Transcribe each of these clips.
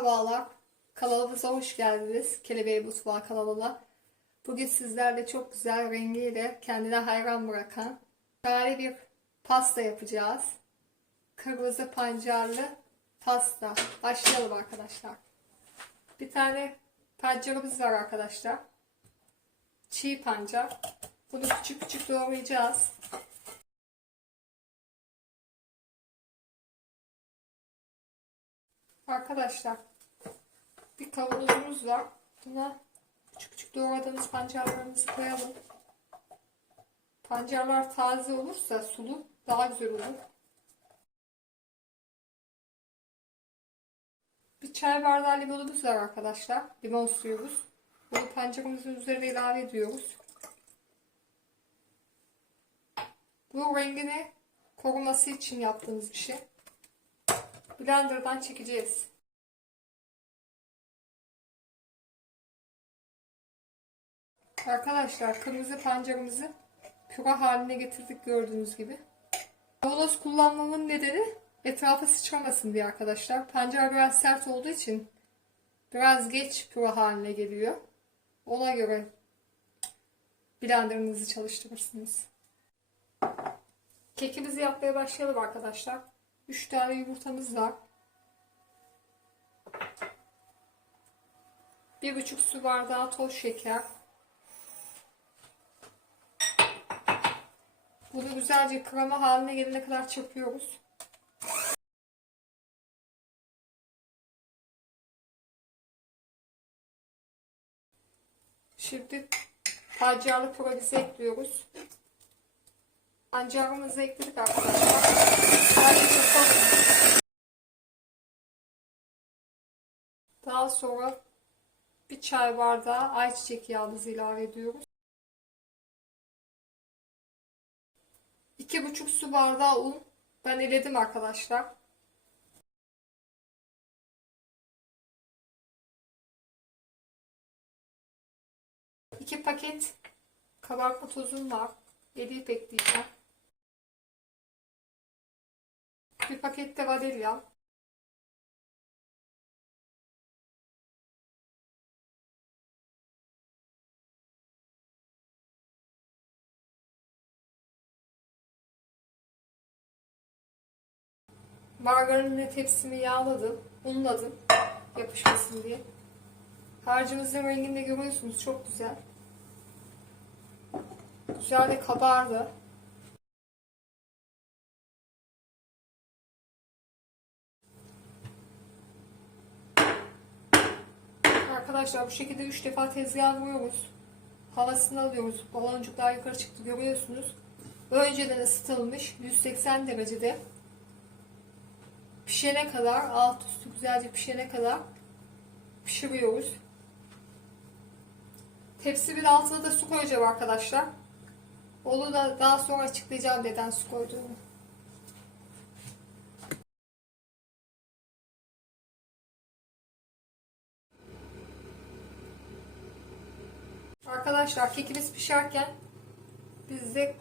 Merhabalar. Kanalımıza hoş geldiniz. Kelebeği Mutfağı kanalına. Bugün sizlerle çok güzel rengiyle kendine hayran bırakan şahane bir pasta yapacağız. Kırmızı pancarlı pasta. Başlayalım arkadaşlar. Bir tane pancarımız var arkadaşlar. Çiğ pancar. Bunu küçük küçük doğrayacağız. Arkadaşlar bir kavanozumuz var. Buna küçük küçük doğradığımız pancarlarımızı koyalım. Pancarlar taze olursa sulu daha güzel olur. Bir çay bardağı limonumuz var arkadaşlar. Limon suyumuz. Bunu pancarımızın üzerine ilave ediyoruz. Bu rengini koruması için yaptığımız bir şey. Blender'dan çekeceğiz. Arkadaşlar kırmızı pancarımızı püre haline getirdik gördüğünüz gibi. Kavanoz kullanmamın nedeni etrafa sıçramasın diye arkadaşlar. Pancar biraz sert olduğu için biraz geç püre haline geliyor. Ona göre blenderınızı çalıştırırsınız. Kekimizi yapmaya başlayalım arkadaşlar. 3 tane yumurtamız var. 1,5 su bardağı toz şeker. Bunu güzelce krema haline gelene kadar çırpıyoruz. Şimdi pancarlı püremizi ekliyoruz. Pancarımızı ekledik arkadaşlar. Daha sonra bir çay bardağı ayçiçek yağımızı ilave ediyoruz. 2,5 su bardağı un. Ben eledim arkadaşlar. İki paket kabartma tozum var. Eleyip ekleyeceğim. Bir paket de vanilya. Margarinle tepsimi yağladım, unladım yapışmasın diye. Harcımızın rengini de görüyorsunuz çok güzel. Güzel de kabardı. Arkadaşlar bu şekilde 3 defa tezgah vuruyoruz. Havasını alıyoruz. Baloncuklar yukarı çıktı görüyorsunuz. Önceden ısıtılmış 180 derecede pişene kadar alt üstü güzelce pişene kadar pişiriyoruz. Tepsi bir altına da su koyacağım arkadaşlar. Onu da daha sonra açıklayacağım neden su koyduğumu. Arkadaşlar kekimiz pişerken biz de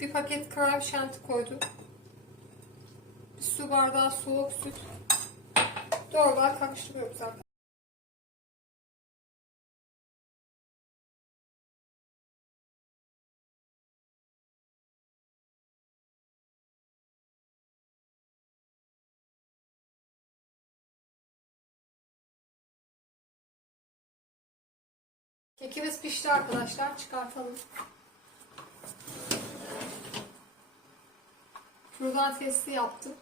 bir paket krem şanti koyduk. Bir su bardağı soğuk süt. Doğrudan karıştırıyoruz zaten. Kekimiz pişti arkadaşlar. Çıkartalım. Şuradan testi yaptım.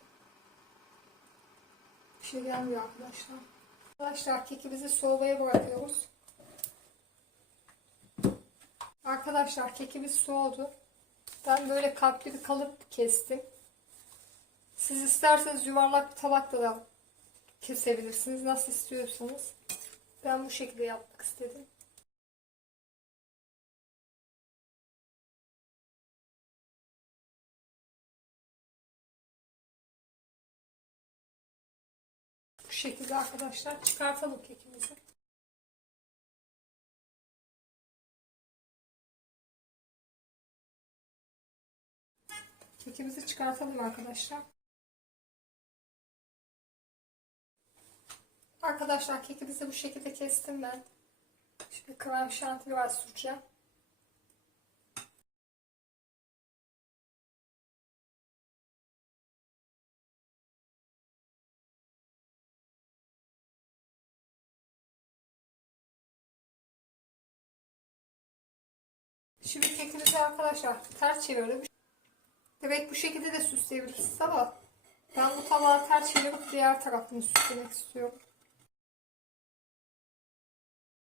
Bir şey gelmiyor arkadaşlar. Arkadaşlar kekimizi soğumaya bırakıyoruz. Arkadaşlar kekimiz soğudu. Ben böyle kalpli bir kalıp kestim. Siz isterseniz yuvarlak bir tabakla da kesebilirsiniz. Nasıl istiyorsanız. Ben bu şekilde yapmak istedim. Şekilde arkadaşlar çıkartalım kekimizi. Kekimizi çıkartalım arkadaşlar. Arkadaşlar kekimizi bu şekilde kestim ben. Şimdi krem şanti biraz süreceğim. Şimdi kekimizi arkadaşlar ters çevirdim. Direkt bu şekilde de süsleyebilirsiniz ama ben bu tabağı ters çevirip diğer tarafını süslemek istiyorum.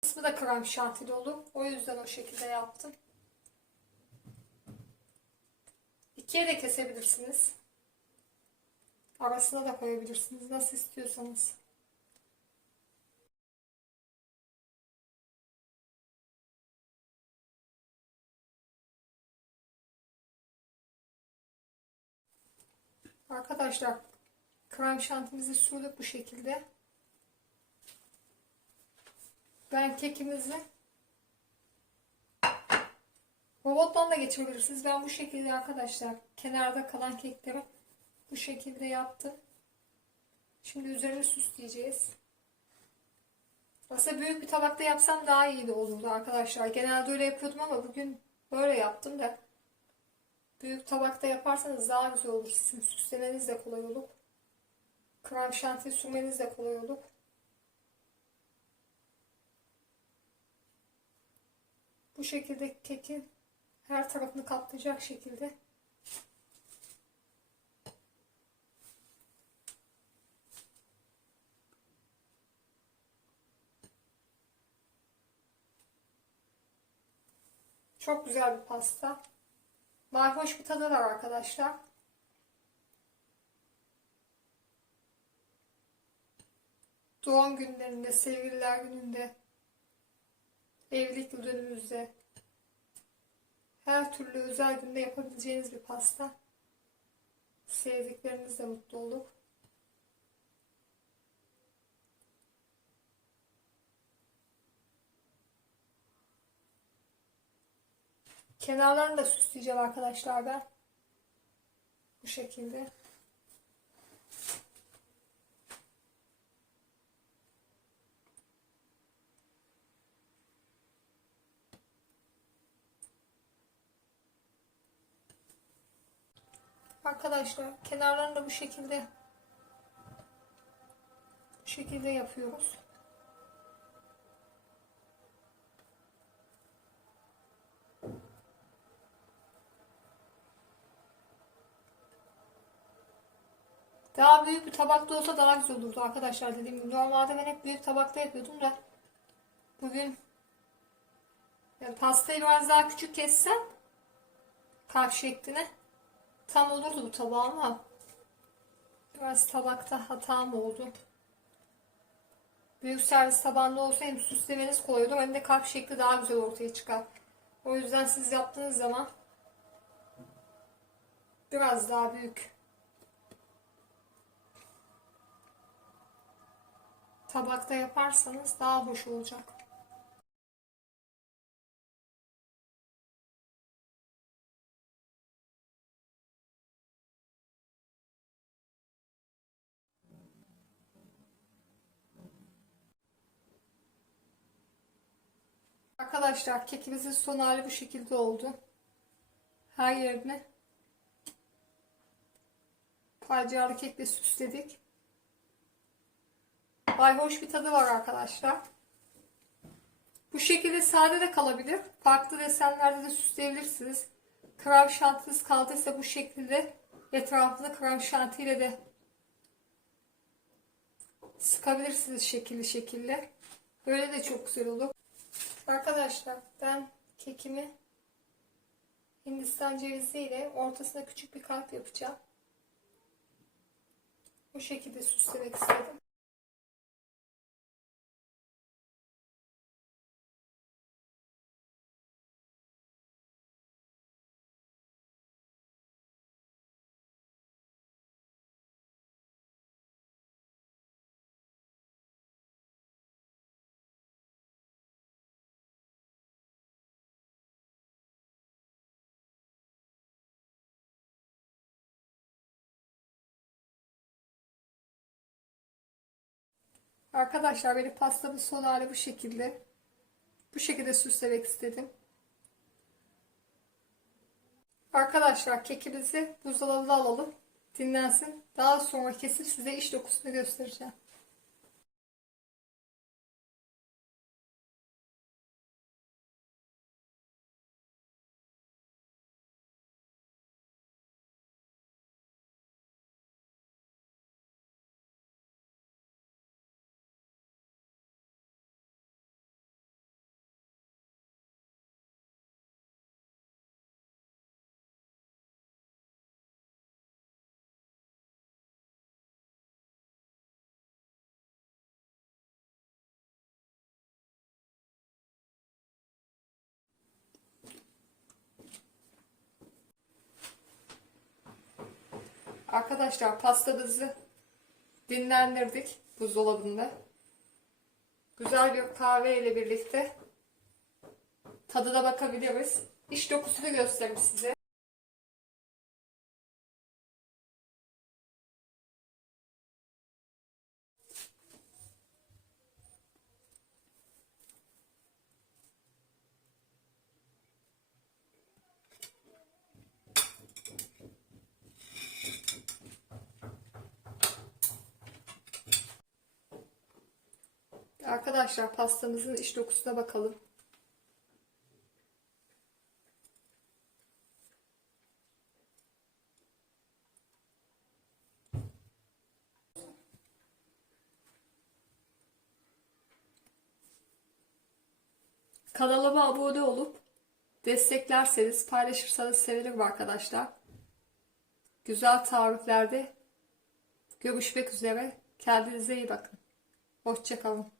Kısmı da krem şantili olur. O yüzden o şekilde yaptım. İkiye de kesebilirsiniz. Arasına da koyabilirsiniz. Nasıl istiyorsanız. Arkadaşlar krem şantimizi sürdük bu şekilde. Ben kekimizi robottan da geçirebilirsiniz. Ben bu şekilde arkadaşlar kenarda kalan kekleri bu şekilde yaptım. Şimdi üzerini süsleyeceğiz. Aslında büyük bir tabakta yapsam daha iyi de olurdu arkadaşlar. Genelde öyle yapıyordum ama bugün böyle yaptım da. Büyük tabakta yaparsanız daha güzel olur. Sizin süslemeniz de kolay olur. Krem şanti sürmeniz de kolay olur. Bu şekilde kekin her tarafını kaplayacak şekilde Çok güzel bir pasta. Mayhoş bir tadı var arkadaşlar. Doğum günlerinde, sevgililer gününde, evlilik yıl her türlü özel günde yapabileceğiniz bir pasta. Sevdikleriniz de mutlu olur. Kenarlarını da süsleyeceğim arkadaşlar ben. Bu şekilde. Arkadaşlar kenarlarını da bu şekilde bu şekilde yapıyoruz. Daha büyük bir tabakta olsa daha güzel olurdu arkadaşlar dediğim gibi. Normalde ben hep büyük tabakta yapıyordum da bugün yani pastayı biraz daha küçük kessem kalp şekline tam olurdu bu tabağı ama biraz tabakta hatam oldu. Büyük servis tabağında olsa hem süslemeniz kolay olur hem de kalp şekli daha güzel ortaya çıkar. O yüzden siz yaptığınız zaman biraz daha büyük tabakta yaparsanız daha hoş olacak. Arkadaşlar kekimizin son hali bu şekilde oldu. Her yerine palcarlı kekle süsledik. Bayhoş bir tadı var arkadaşlar. Bu şekilde sade de kalabilir. Farklı desenlerde de süsleyebilirsiniz. Krem şantınız kaldıysa bu şekilde etrafını krem şantiyle de sıkabilirsiniz şekilli şekilli. Böyle de çok güzel olur. Arkadaşlar ben kekimi Hindistan cevizi ile ortasına küçük bir kalp yapacağım. Bu şekilde süslemek istedim. Arkadaşlar benim pastamın son hali bu şekilde. Bu şekilde süslemek istedim. Arkadaşlar kekimizi buzdolabına alalım. Dinlensin. Daha sonra kesip size iç dokusunu göstereceğim. Arkadaşlar pastamızı dinlendirdik buzdolabında. Güzel bir kahve ile birlikte tadına bakabiliriz. İç dokusunu göstereyim size. Arkadaşlar pastamızın iç dokusuna bakalım. Kanalıma abone olup desteklerseniz, paylaşırsanız sevinirim arkadaşlar. Güzel tariflerde görüşmek üzere. Kendinize iyi bakın. Hoşçakalın.